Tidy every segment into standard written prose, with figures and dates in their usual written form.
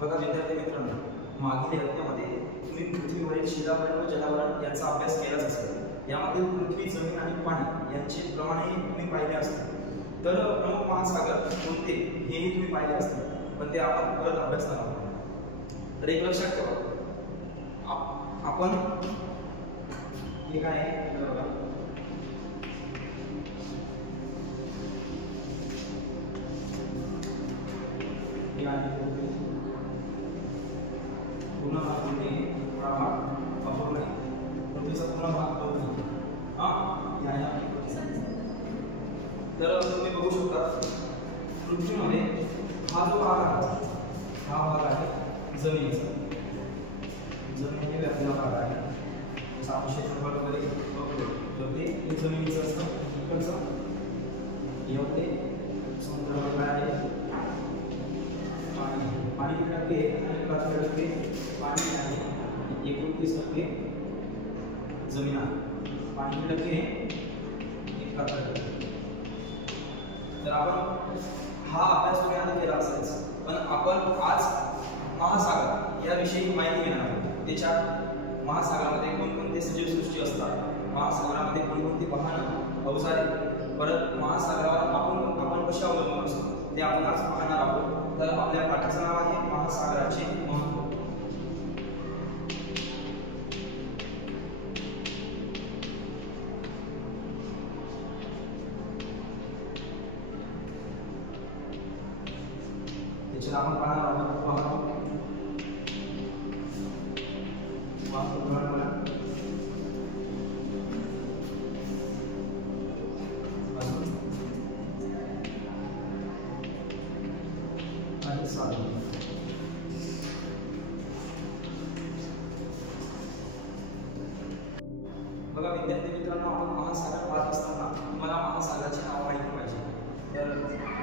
बघा विद्यार्थी मित्रांनो, मागील यज्ञामध्ये तुम्ही पृथ्वीवरील शिलावरण व जलावरण यांचा अभ्यास केलाच असेल। यामध्ये पृथ्वी, जमीन आणि पाणी यांचे प्रमाणही तुम्ही पाहिले असतील। तर प्रमुख महासागर कोणते हेही तुम्ही पाहिले असतील, पण ते आपण परत अभ्यासणार आहोत। तर एक लक्षात ठेवा, आपण हे काय आहे बघा, हे आहे पूर्ण भाग कोणते, थोडा भाग अपूर्ण आहे, पृथ्वीचा पूर्ण भाग अपूर्ण आहे। तर तुम्ही बघू शकता पृथ्वीमध्ये हा जो भाग आहे, हा भाग आहे जमिनीचा। जमीन हे व्यापलेला भाग आहे, जसं आपण क्षेत्रफळ वगैरे बघतो तर ते जमिनीचं असतं। इकडचं एवढे समुद्रावर काय आहे, पाणी टक्के आणि 5% पाणी आहे, 29% जमीन आहे। पाणी टक्के 1%। तर आपण हा अभ्यास तुम्ही आधी केला असेल, पण आपण आज महासागर याविषयी माहिती घेणार आहोत। त्याच्यात महासागरामध्ये कोणकोणते सजीवसृष्टी असतात, महासागरामध्ये कोणकोणती वाहनं, अवजारे, परत महासागरावर आपण कशा अवलंबून असतो ते आपण आज पाहणार आहोत। तर आपल्या पाठाचं नाव आहे महासागराचे महत्त्व। त्याच्यात आपण पाहणार आहोत वाहतूक, आणि साधन। बघा विद्यार्थी मित्रांनो, आपण महासागर पाहत असताना तुम्हाला महासागराचे नाव माहिती पाहिजे। तर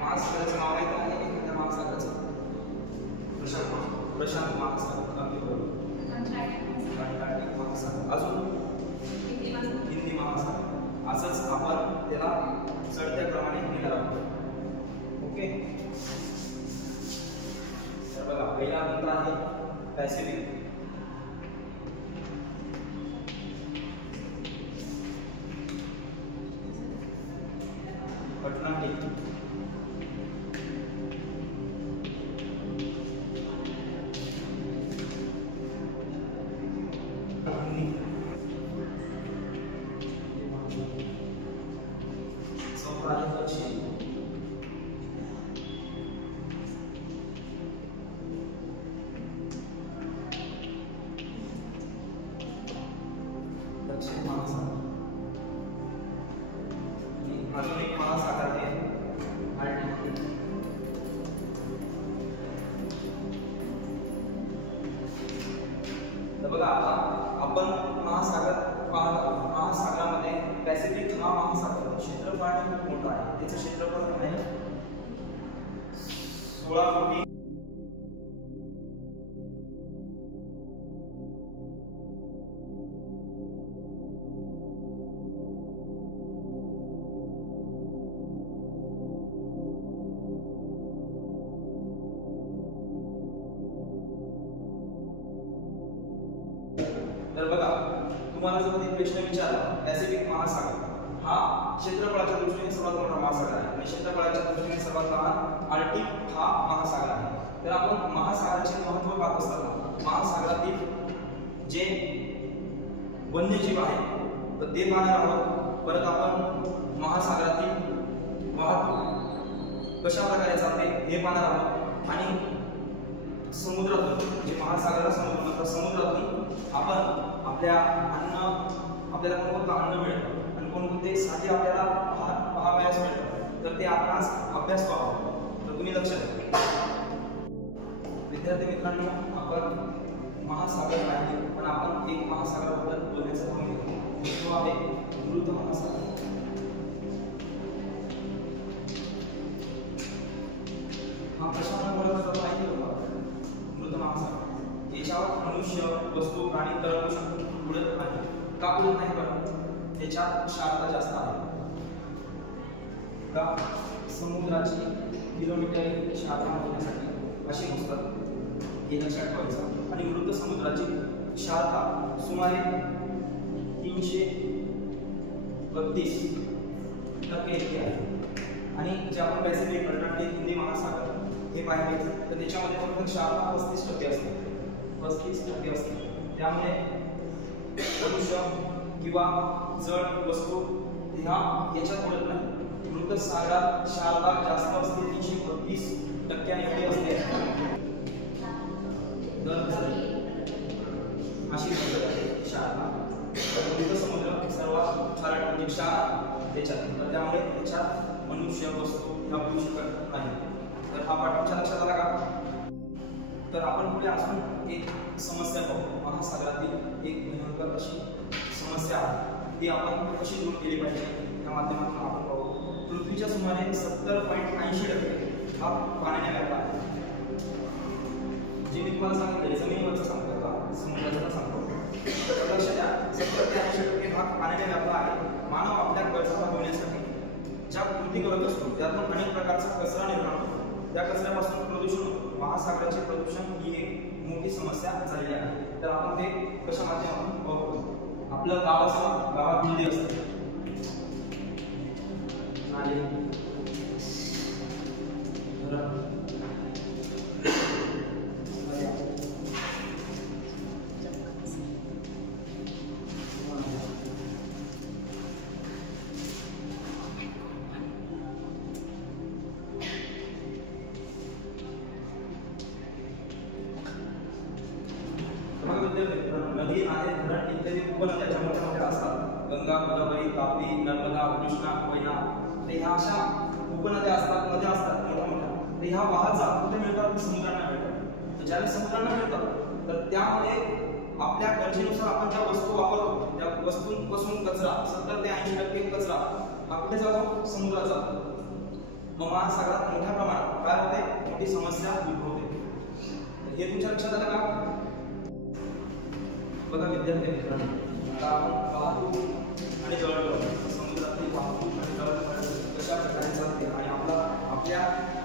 महासागराचं नाव माहिती आहे एखाद्या महासागराचं? प्रशांत महासागर, अगदी बरोबर। अटलांटिक महासागर, अजून हिंदी महासागर। असंच आपण त्याला चढत्या क्रमाने लिहिणार आहोत। ओके, तर बघा पहिला नंबर आहे पॅसिफिक, अटलांटिक, चौथा आहे दक्षिण, दक्षिण महासागर। अजून एक महासागर आहे आर्टिक। तर बघा आता आपण महासागर पाहत आहोत। महासागरामध्ये पॅसिफिक हा महासागर क्षेत्रफळाने खूप मोठा आहे। त्याचं क्षेत्रफळ आहे 16 कोटी तर बघा तुम्हाला जर कधी प्रश्न विचारला पॅसिफिक महासागर हा क्षेत्रफळाच्या दृष्टीने सर्वात मोठा महासागर आहे आणि क्षेत्रफळाच्या दृष्टीने सर्वात लहान आर्टिक हा महासागर आहे। तर आपण महासागराचे महत्त्व पाहत असताना महासागरातील जे वन्यजीव आहे तर ते पाहणार आहोत। परत आपण महासागरातील वाहतूक कशा प्रकारे चालते हे पाहणार आहोत आणि समुद्रातून जे महासागर समुद्र म्हणतात समुद्रातून आपण आपल्याला कोणकोणतं अन्न मिळतं आणि कोणकोणते साधे आपल्याला पाहावयास मिळतात, तर ते आपण आज अभ्यास पाहू। तर तुम्ही लक्ष द्या विद्यार्थी मित्रांनो, आपण महासागर पाहिले, पण आपण एक महासागराबद्दल बोलण्याचा प्रयत्न करू। तो आहे मृत महासागर। हा कशामुळे बोलत असतो माहिती होतं? मृत महासागर याच्यावर मनुष्य, वस्तू, प्राणी तरंगू शकतो, उडत नाही। का उडत नाही? बरं, त्याच्यात क्षारता जास्त आहे। का? समुद्राची किलोमीटर क्षारता मोजण्यासाठी अशी मोजतात। हे लक्षात ठेवायचं. आणि मृत समुद्राची क्षारता सुमारे 332% इतकी आहे. आणि जे आपण पॅसिफिक, अटलांटिक, हिंदी महासागर हे पाहिले तर त्याच्यामध्ये फक्त क्षारता 35% असते. 35% असते. त्यामुळे मनुष्य किंवा जड वस्तू याच्यात पडत नाही. मृत सागरात क्षारता जास्त असते, 332% एवढी असते. अशी पद्धत आहे क्षारता. मृत समुद्र सर्वात खारट म्हणजे क्षार त्याच्यात, त्यामुळे त्याच्यात मनुष्य वस्तू ह्या होऊ शकत नाही. तर हा पाठ तुमच्या लक्षात आला का? तर आपण पुढे अजून एक समस्या पाहू. महासागरातील एक भयंकर अशी समस्या आहे, ती आपण कशी दूर केली पाहिजे त्या माध्यमातून आपण पाहू. पृथ्वीच्या सुमारे 70.80% हा पाण्याने व्यापला आहे. जे मी तुम्हाला सांगितलं जमिनीवरचं सांगतो का समुद्राचं सांगतो. लक्षात द्या, 70 ते 80% भाग पाण्याने व्यापला आहे. मानव आपल्या गरजा भागवण्यासाठी ज्या कृती करत असतो त्यातून अनेक प्रकारचा कचरा निर्माण होतो. त्या कचऱ्यापासून प्रदूषण होतं. महासागराचे प्रदूषण ही एक मोठी समस्या झालेली आहे. तर आपण ते कशा माध्यमातून बघतो. आपलं गाव असतं, गावात नदी असते, नाले, धरण, नदी, नाले, धरण इत्यादी उपनद्या मोठ्या मोठ्या असतात. गंगा, गोदावरी, तापी, नर्मदा, कृष्णा, कोयना, तर ह्या अशा उपनद्या असतात, नद्या असतात मोठ्या मोठ्या. तर ह्या वाहत जात कुठे मिळतात? समुद्रांना मिळतात. तर ज्यावेळेस समुद्रांना मिळतात तर त्यामध्ये आपल्या गरजेनुसार आपण ज्या वस्तू वापरतो त्या वस्तूंपासून कचरा 70 ते 80% कचरा हा कुठे जातो? समुद्रात जातो. मग महासागरात मोठ्या प्रमाणात काय होते? मोठी समस्या उद्भवते. हे तुमच्या लक्षात आलं का? बघा विद्यार्थी मित्रांनो, आता आपण वाहतूक आणि दळणवळण, समुद्रातील वाहतूक आणि दळणवळण कशा प्रकारे चालते आणि आपल्या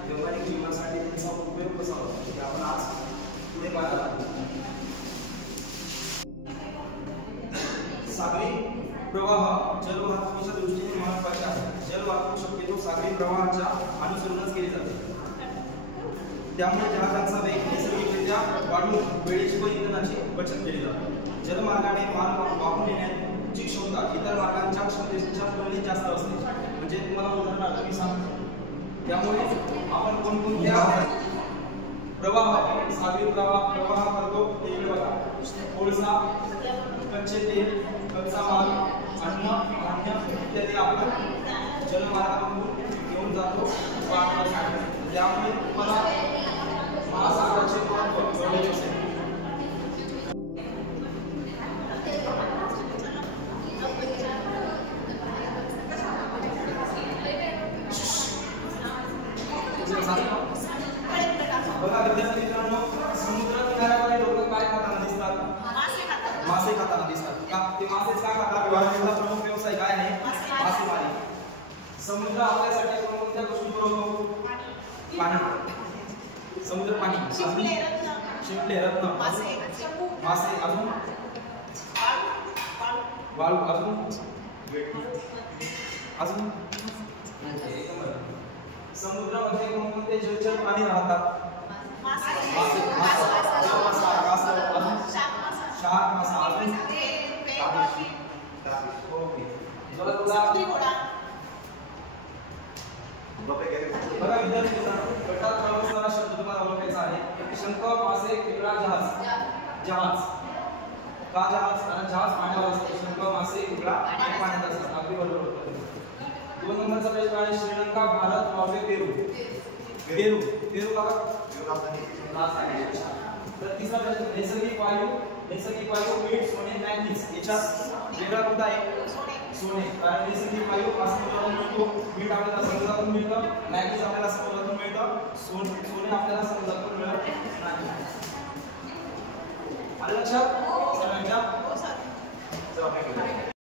व्यावहारिक जीवनासाठी त्याचा उपयोग कसा होतो हे आपण आज पुढे पाहणार आहोत. सागरी प्रवाह जलवाहतुकीच्या दृष्टीने महत्त्वाचे आहे. जलवाहतूक शक्यतो सागरी प्रवाहाच्या अनुसरूनच केली जाते. त्यामुळे जहाजांचा वेग नैसर्गिकरित्या वाढून वेळेची व इंधनाची बचत केली जाते. जलमार्गाने माल वाहून नेण्याची क्षमता इतर मार्गांच्या क्षमतेच्या तुलनेत जास्त असते. म्हणजे तुम्हाला उदाहरणार्थ मी सांगतो. त्यामुळे आपण कोणकोणत्या प्रवाह सागरी प्रवाह करतो ते बघा. कोळसा, कच्चे तेल, कच्चा माल, अन्न, धान्य इत्यादी आपण जलमार्गातून घेऊन जातो. त्यामुळे तुम्हाला महासागराचे महत्त्व कळले असेल. बघा विद्यार्थी मित्रांनो, समुद्र किनाऱ्यावरील लोक काय खाताना दिसतात? मासे खाताना दिसतात. का ते मासेच का खातात? विभागाचा प्रमुख व्यवसाय काय आहे? मासेमारी. समुद्र आपल्यासाठी कोणत्या गोष्टी पुरवतो? पाणी. समुद्र पाणी, शिंपले, रत्न, मासे, अजून वाळू, अजून समुद्रामध्ये कोणकोणते जलचर प्राणी राहतात? शार्क मासा, अजून बघा विद्यार्थी मित्रांनो, गटात प्रवासणारा शब्द तुम्हाला ओळखायचा आहे. शंख, मासे, खेकडा, जहाज. का जहाज? कारण जहाज पाण्यावर असते. शंख, मासे, खेकडा पाण्यात असतात. अगदी बरोबर. 2 नंबरचा प्रश्न आहे श्रीलंका, भारत, नॉर्वे, पेरू बघा. तर तिसरा प्रश्न नैसर्गिक वायू, मीठ, सोने, मॅग्नीज. याच्यात वेगळा कोणता आहे? सोने. कारण नैसर्गिक वायू समुद्रातून मिळतो, मीठ आपल्याला समुद्रातून मिळतं, मॅग्नीज आपल्याला समुद्रातून मिळतं, सोने आपल्याला समुद्रातून मिळत नाही. आलं लक्षात?